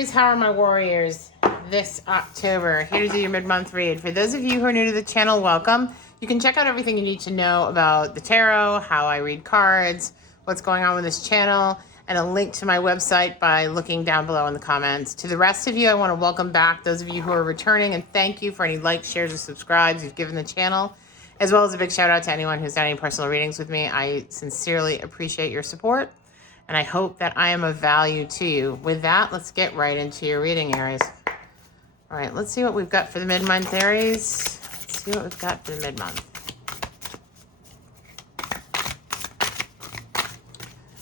Aries, how are my warriors this October? Here to do your mid-month read. For those of you who are new to the channel, welcome. You can check out everything you need to know about the tarot, how I read cards, what's going on with this channel, and a link to my website by looking down below in the comments. To the rest of you, I want to welcome back those of you who are returning and thank you for any likes, shares, or subscribes you've given the channel, as well as a big shout out to anyone who's done any personal readings with me. I sincerely appreciate your support. And I hope that I am of value to you. With that, let's get right into your reading, Aries. All right, let's see what we've got for the mid-month, Aries. Let's see what we've got for the mid-month.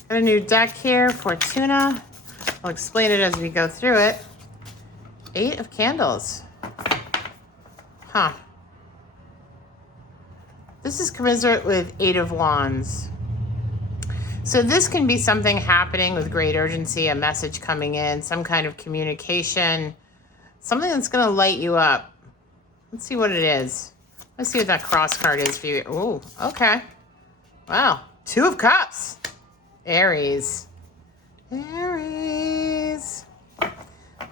Got a new deck here, Fortuna. I'll explain it as we go through it. 8 of Candles. Huh. This is commensurate with 8 of Wands. So this can be something happening with great urgency, a message coming in, some kind of communication, something that's going to light you up. Let's see what it is. Let's see what that cross card is for you. Oh, okay. Wow. 2 of Cups. Aries. Aries.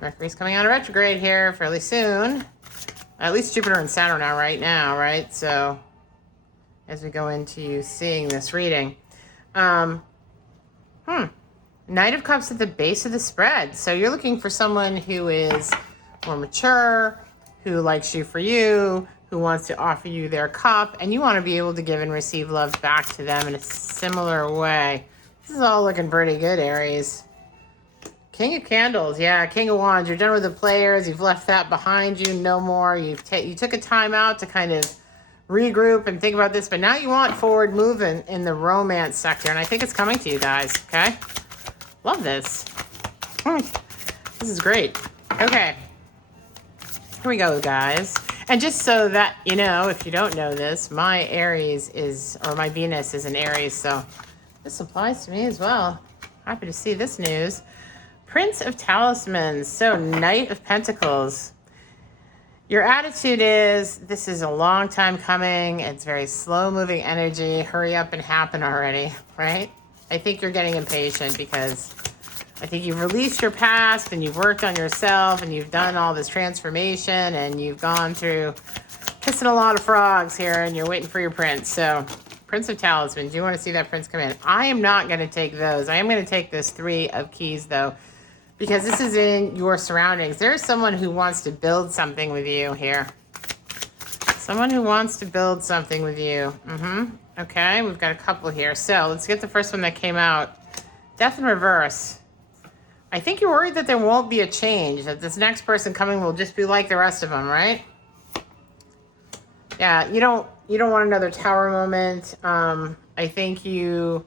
Mercury's coming out of retrograde here fairly soon. At least Jupiter and Saturn are right now, right? So as we go into you seeing this reading. Knight of Cups at the base of the spread. So you're looking for someone who is more mature, who likes you for you, who wants to offer you their cup, and you want to be able to give and receive love back to them in a similar way. This is all looking pretty good, Aries. King of Candles, yeah, King of Wands. You're done with the players. You've left that behind you, no more. You took a time out to kind of regroup and think about this, but now you want forward movement in the romance sector, and I think it's coming to you guys, okay? Love this. This is great. Okay. Here we go, guys. And just so that you know, if you don't know this, my Aries is, or my Venus is in Aries, so this applies to me as well. Happy to see this news. Prince of Talismans, so Knight of Pentacles. Your attitude is, this is a long time coming. It's very slow moving energy. Hurry up and happen already, right? I think you're getting impatient because I think you've released your past and you've worked on yourself and you've done all this transformation and you've gone through kissing a lot of frogs here and you're waiting for your prince. So Prince of Talismans, you want to see that prince come in. I am not going to take those. I am going to take this 3 of Keys though, because this is in your surroundings. There's someone who wants to build something with you here. Someone who wants to build something with you. Okay, we've got a couple here. So let's get the first one that came out. Death in reverse. I think you're worried that there won't be a change, that this next person coming will just be like the rest of them, right? Yeah, you don't want another tower moment. I think you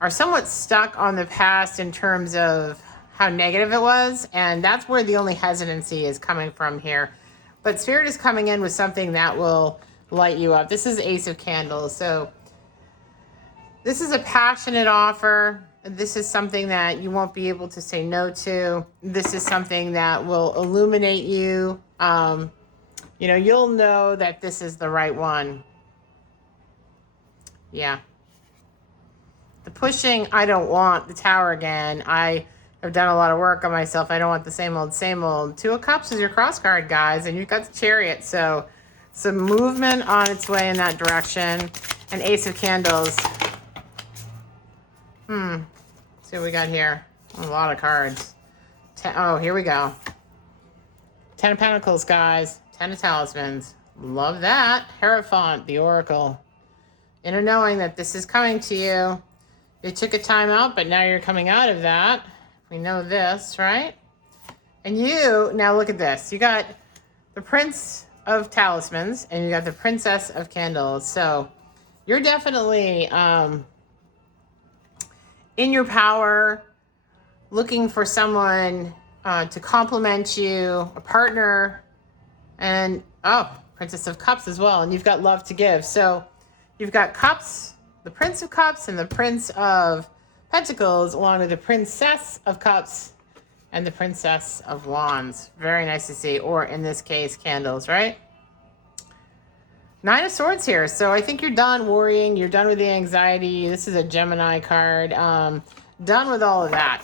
are somewhat stuck on the past in terms of how negative it was, and that's where the only hesitancy is coming from here. But Spirit is coming in with something that will light you up. This is Ace of Candles, so this is a passionate offer. This is something that you won't be able to say no to. This is something that will illuminate you. You know, you'll know that this is the right one. Yeah. The pushing, I don't want the tower again. I have done a lot of work on myself. I don't want the same old, same old. 2 of Cups is your cross card, guys, and you've got the Chariot. So some movement on its way in that direction. And Ace of Candles. Let's see what we got here. A lot of cards. Oh, here we go. 10 of Pentacles, guys. 10 of Talismans. Love that. Hierophant, the Oracle. Inner knowing that this is coming to you. You took a time out, but now you're coming out of that. We know this, right? And you, now look at this. You got the Prince of Talismans and you got the Princess of Candles. So you're definitely in your power, looking for someone to complement you, a partner, and Princess of Cups as well. And you've got love to give. So you've got Cups, the Prince of Cups and the Prince of Pentacles, along with the Princess of Cups and the Princess of Wands. Very nice to see. Or in this case, Candles, right? 9 of Swords here. So I think you're done worrying. You're done with the anxiety. This is a Gemini card. Done with all of that.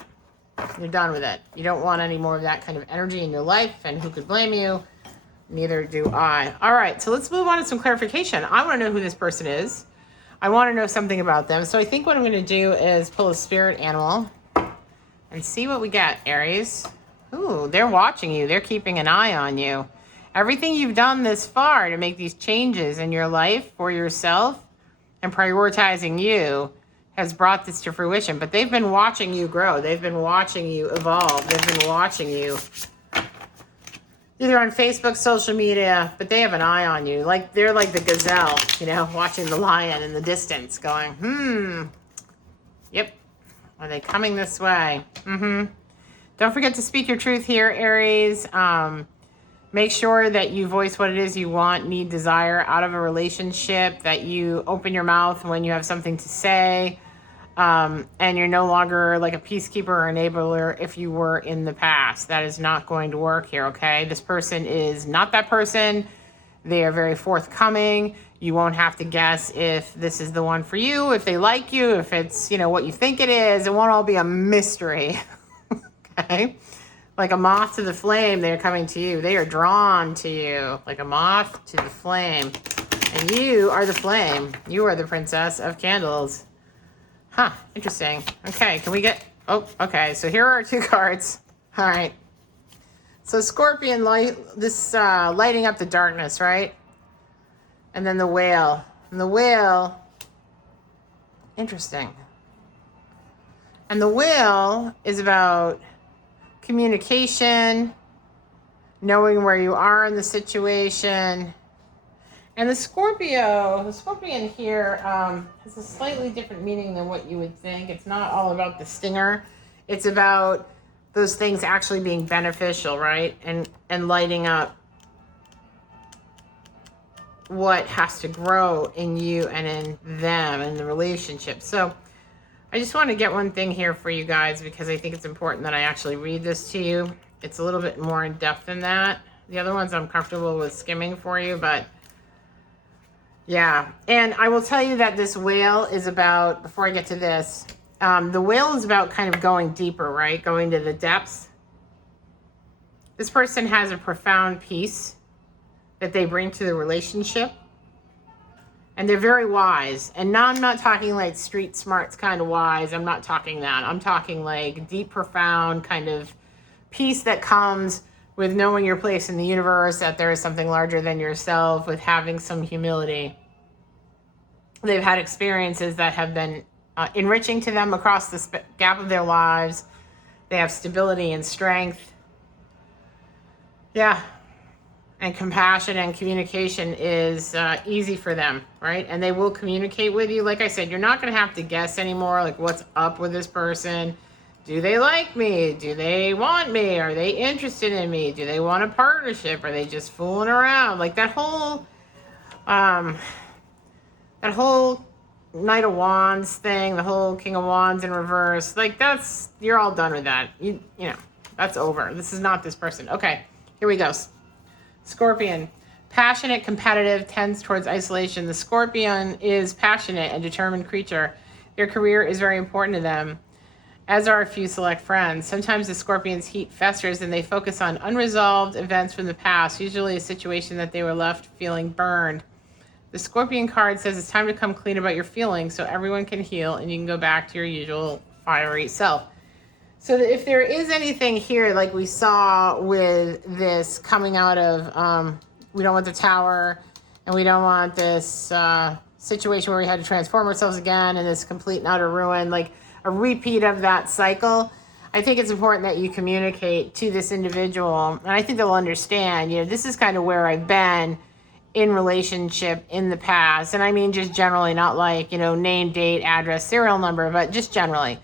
You're done with it. You don't want any more of that kind of energy in your life, and who could blame you? Neither do I. All right, so let's move on to some clarification. I want to know who this person is. I want to know something about them. So I think what I'm going to do is pull a spirit animal and see what we get, Aries. Ooh, they're watching you. They're keeping an eye on you. Everything you've done this far to make these changes in your life for yourself and prioritizing you has brought this to fruition. But they've been watching you grow. They've been watching you evolve. They've been watching you either on Facebook, social media, but they have an eye on you. Like, they're like the gazelle, you know, watching the lion in the distance going, yep. Are they coming this way? Don't forget to speak your truth here, Aries. Make sure that you voice what it is you want, need, desire out of a relationship, that you open your mouth when you have something to say, and you're no longer like a peacekeeper or enabler if you were in the past. That is not going to work here, okay? This person is not that person. They are very forthcoming. You won't have to guess if this is the one for you, if they like you, if it's, you know, what you think it is. It won't all be a mystery, okay? Like a moth to the flame, they're coming to you. They are drawn to you like a moth to the flame. And you are the flame. You are the princess of candles. Huh, interesting. Okay, can we get... Oh, okay, so here are our two cards. All right. So Scorpion, lighting up the darkness, right? And then the whale. And the whale... Interesting. And the whale is about communication, knowing where you are in the situation. And the scorpion here has a slightly different meaning than what you would think. It's not all about the stinger. It's about those things actually being beneficial, right? And lighting up what has to grow in you and in them and the relationship. So I just want to get one thing here for you guys because I think it's important that I actually read this to you. It's a little bit more in depth than that. The other ones I'm comfortable with skimming for you, but yeah. And I will tell you that this whale is about, before I get to this, the whale is about kind of going deeper, right? Going to the depths. This person has a profound peace that they bring to the relationship. And they're very wise. And now I'm not talking like street smarts kind of wise. I'm not talking that. I'm talking like deep, profound kind of peace that comes with knowing your place in the universe, that there is something larger than yourself, with having some humility. They've had experiences that have been enriching to them across the gap of their lives. They have stability and strength. Yeah. And compassion and communication is easy for them, right? And they will communicate with you. Like I said, you're not going to have to guess anymore, like what's up with this person. Do they like me? Do they want me? Are they interested in me? Do they want a partnership? Are they just fooling around? Like that whole Knight of Wands thing, the whole King of Wands in reverse, like that's, you're all done with that. You know, that's over. This is not this person. Okay, here we go. Scorpion, passionate, competitive, tends towards isolation. The Scorpion is passionate and determined creature. Their career is very important to them, as are a few select friends. Sometimes the Scorpion's heat festers and they focus on unresolved events from the past, usually a situation that they were left feeling burned. The Scorpion card says it's time to come clean about your feelings so everyone can heal and you can go back to your usual fiery self. So if there is anything here, like we saw with this coming out of, we don't want the tower and we don't want this situation where we had to transform ourselves again and this complete and utter ruin, like a repeat of that cycle. I think it's important that you communicate to this individual, and I think they'll understand, you know, this is kind of where I've been in relationship in the past. And I mean, just generally, not like, you know, name, date, address, serial number, but just generally.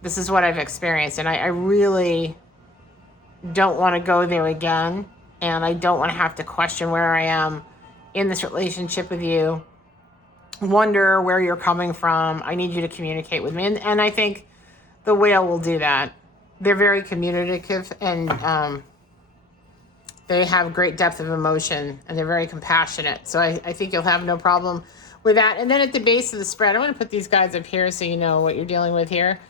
This is what I've experienced, and I really don't want to go there again, and I don't want to have to question where I am in this relationship with you, wonder where you're coming from. I need you to communicate with me, and I think the whale will do that. They're very communicative, and they have great depth of emotion, and they're very compassionate, so I think you'll have no problem with that. And then at the base of the spread, I'm going to put these guys up here so you know what you're dealing with here.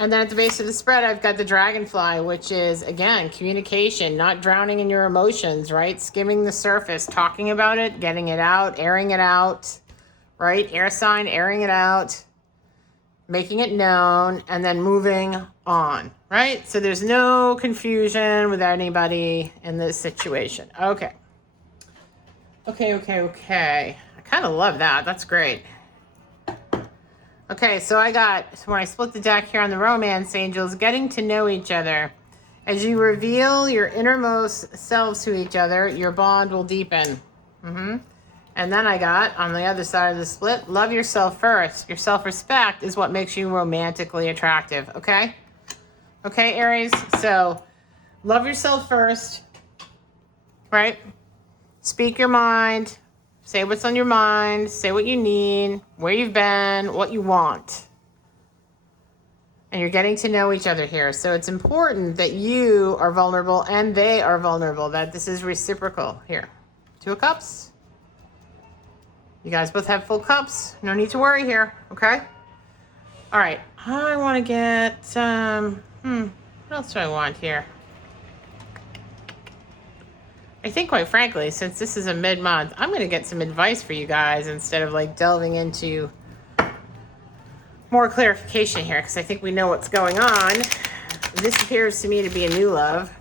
And then at the base of the spread, I've got the dragonfly, which is, again, communication, not drowning in your emotions, right? Skimming the surface, talking about it, getting it out, airing it out, right? Air sign, airing it out, making it known, and then moving on, right? So there's no confusion with anybody in this situation. Okay. Okay. I kind of love that. That's great. Okay, so when I split the deck here on the romance angels, getting to know each other. As you reveal your innermost selves to each other, your bond will deepen. And then I got, on the other side of the split, love yourself first. Your self-respect is what makes you romantically attractive, okay? Okay, Aries? So, love yourself first, right? Speak your mind. Say what's on your mind. Say what you need, where you've been, what you want. And you're getting to know each other here. So it's important that you are vulnerable and they are vulnerable, that this is reciprocal here. 2 of Cups. You guys both have full cups. No need to worry here, okay? All right, I want to get, what else do I want here? I think, quite frankly, since this is a mid-month, I'm going to get some advice for you guys instead of like delving into more clarification here, because I think we know what's going on. This appears to me to be a new love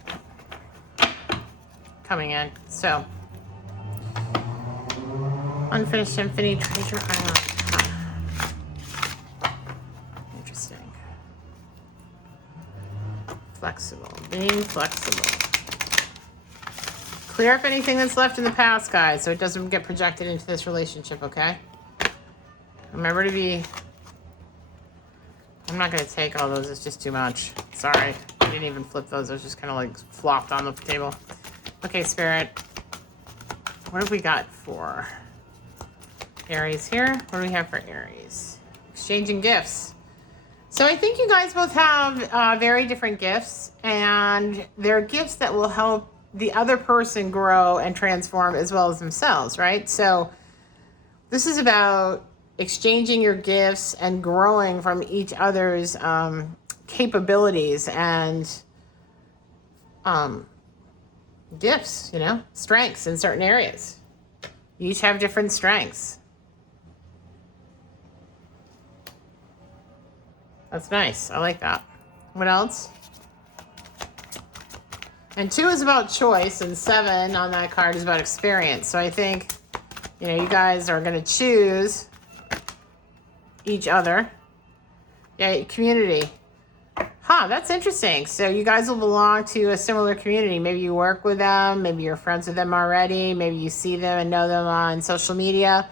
coming in. So, unfinished symphony, treasure island. Interesting. Flexible, being flexible. Clear up anything that's left in the past, guys, so it doesn't get projected into this relationship, okay? Remember to be... I'm not going to take all those. It's just too much. Sorry. I didn't even flip those. Those just kind of like flopped on the table. Okay, Spirit. What have we got for Aries here? What do we have for Aries? Exchanging gifts. So I think you guys both have very different gifts, and they're gifts that will help the other person grow and transform as well as themselves, right? So this is about exchanging your gifts and growing from each other's capabilities and gifts, you know, strengths in certain areas. You each have different strengths. That's nice. I like that. What else? And 2 is about choice, and 7 on that card is about experience. So I think, you know, you guys are going to choose each other. Yeah, community. Huh, that's interesting. So you guys will belong to a similar community. Maybe you work with them. Maybe you're friends with them already. Maybe you see them and know them on social media.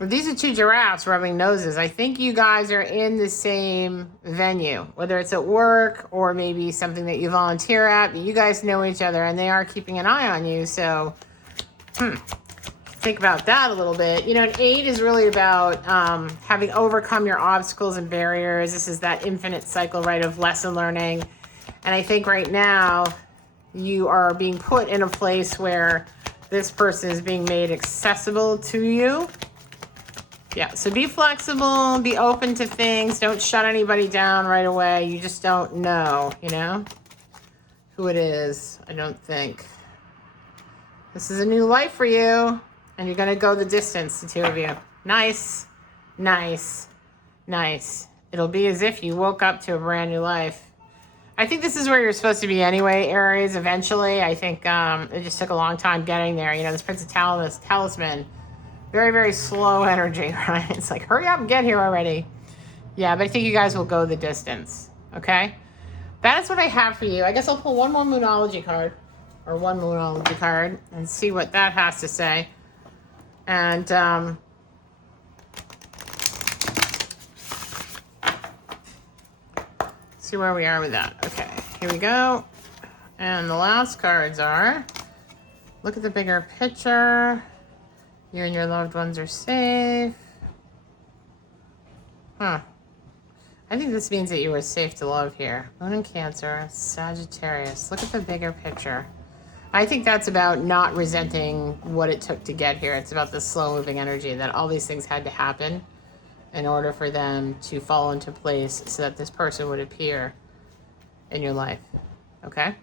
These are 2 giraffes rubbing noses. I think you guys are in the same venue, whether it's at work or maybe something that you volunteer at. You guys know each other, and they are keeping an eye on you. So, think about that a little bit. You know, an 8 is really about having overcome your obstacles and barriers. This is that infinite cycle, right, of lesson learning. And I think right now you are being put in a place where this person is being made accessible to you. Yeah, so be flexible, be open to things. Don't shut anybody down right away. You just don't know, you know, who it is, I don't think. This is a new life for you, and you're going to go the distance, the 2 of you. Nice, nice, nice. It'll be as if you woke up to a brand new life. I think this is where you're supposed to be anyway, Aries, eventually. I think it just took a long time getting there. You know, this Prince of Talisman. Very, very slow energy, right? It's like, hurry up and get here already. Yeah, but I think you guys will go the distance, okay? That is what I have for you. I guess I'll pull one more Moonology card, or one Moonology card, and see what that has to say. And, see where we are with that. Okay, here we go. And the last cards are, look at the bigger picture. You and your loved ones are safe. Huh. I think this means that you are safe to love here. Moon in Cancer, Sagittarius. Look at the bigger picture. I think that's about not resenting what it took to get here. It's about the slow-moving energy, that all these things had to happen in order for them to fall into place so that this person would appear in your life. Okay?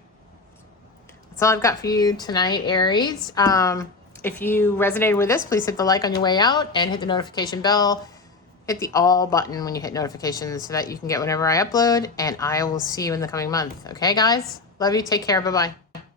That's all I've got for you tonight, Aries. If you resonated with this, please hit the like on your way out and hit the notification bell. Hit the all button when you hit notifications so that you can get whenever I upload. And I will see you in the coming month. Okay, guys? Love you. Take care. Bye-bye.